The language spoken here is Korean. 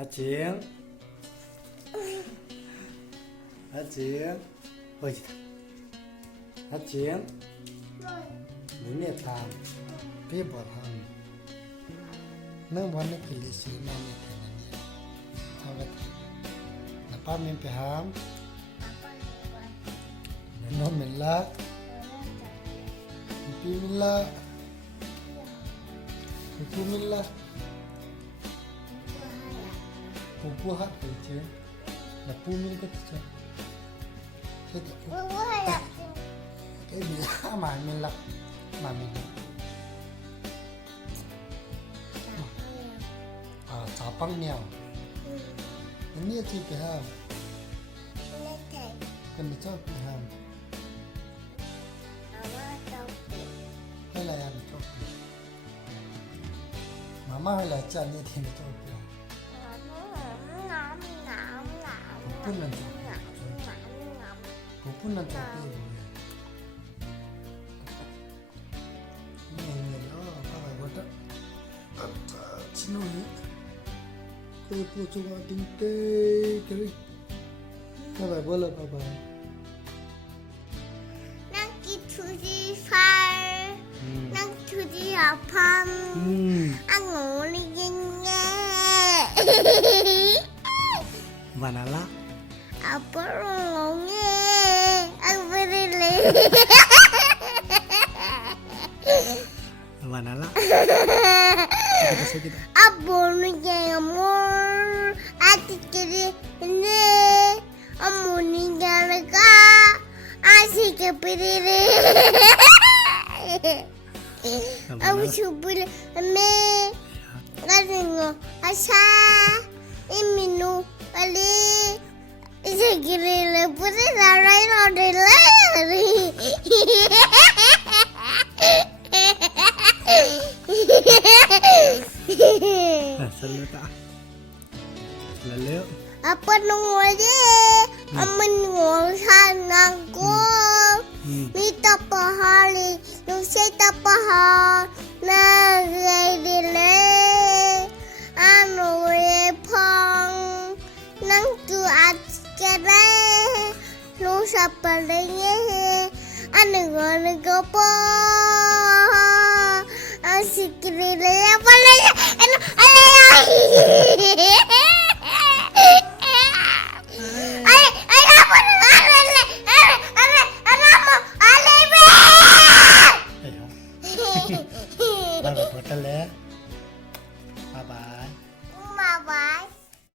하징 하징 어디다 하징 눈에 땀 비버함 너 원래 필리시 나니 되느냐 하고 나빠 민폐함 너 밀라 비밀라 비밀라 bubuhat aja, na pumil ka siya. Bubuhat. Bila mamilak, mamilak. Sapang niya. Ini aja paham. Kena coba paham. Helai yang coba. Mama helai cakap ni coba. 부푼난 짝대기 뭐야? 봐봐 이거다. 진호이. 그래 보조가 딩떼 그래. 봐봐 볼라 봐봐. 난 기투지 살. 난 투지 아팜. 안 어울리겠네. Mana lah? Apa ngomongnya? Aku beri. Mana lah? Kita sakit. Apa nih amor? Ati kiri ini. Amor nih jaga. Asyik kepiri. Aku subur me. Kadang asah. Iminu ali segera putih sarai rodel lari. Selalu tak. Selalu. Apa nunggunya? Aman ngursanangku. Minta pahali, nusa pahal, nagay anu pong nang tu askere nusa palenge anu gopo asikire palenge anu